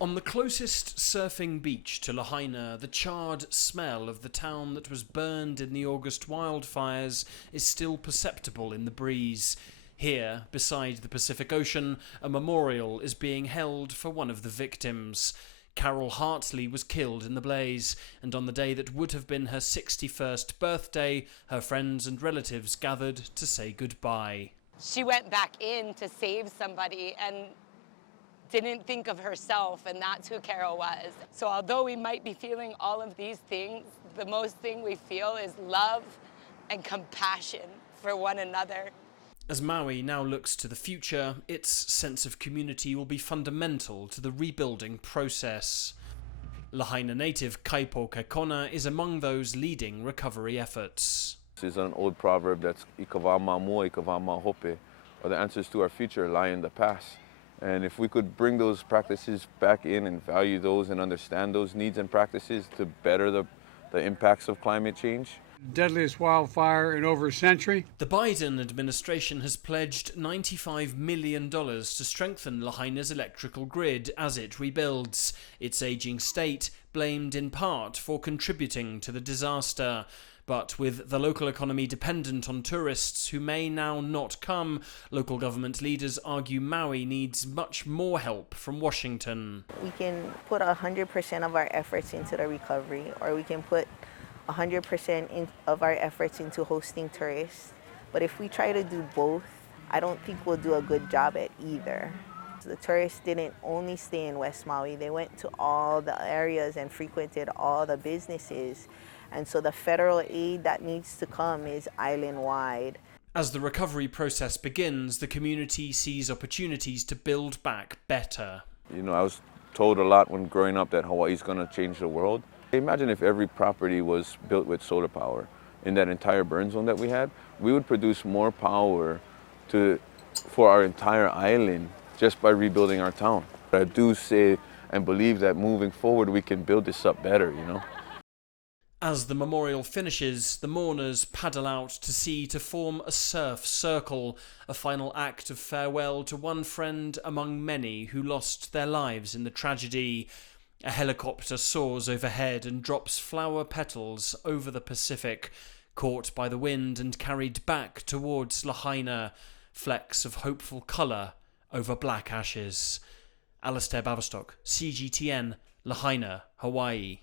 On the closest surfing beach to Lahaina, the charred smell of the town that was burned in the August wildfires is still perceptible in the breeze. Here, beside the Pacific Ocean, a memorial is being held for one of the victims. Carol Hartley was killed in the blaze, and on the day that would have been her 61st birthday, her friends and relatives gathered to say goodbye. She went back in to save somebody and didn't think of herself, and that's who Carol was. So although we might be feeling all of these things, the most thing we feel is love and compassion for one another. As Maui now looks to the future, its sense of community will be fundamental to the rebuilding process. Lahaina native Kaipo Kaikona is among those leading recovery efforts. This is an old proverb that's ikavama mua, ikavama hope, or the answers to our future lie in the past. And if we could bring those practices back in and value those and understand those needs and practices to better the impacts of climate change. Deadliest wildfire in over a century. The Biden administration has pledged $95 million to strengthen Lahaina's electrical grid as it rebuilds, its aging state blamed in part for contributing to the disaster. But with the local economy dependent on tourists who may now not come, local government leaders argue Maui needs much more help from Washington. We can put 100% of our efforts into the recovery, or we can put 100% of our efforts into hosting tourists. But if we try to do both, I don't think we'll do a good job at either. The tourists didn't only stay in West Maui, they went to all the areas and frequented all the businesses. And so the federal aid that needs to come is island-wide. As the recovery process begins, the community sees opportunities to build back better. You know, I was told a lot when growing up that Hawaii's going to change the world. Imagine if every property was built with solar power in that entire burn zone that we had. We would produce more power for our entire island just by rebuilding our town. I do say and believe that moving forward we can build this up better, you know. As the memorial finishes, the mourners paddle out to sea to form a surf circle, a final act of farewell to one friend among many who lost their lives in the tragedy. A helicopter soars overhead and drops flower petals over the Pacific, caught by the wind and carried back towards Lahaina, flecks of hopeful colour over black ashes. Alasdair Baverstock, CGTN, Lahaina, Hawaii.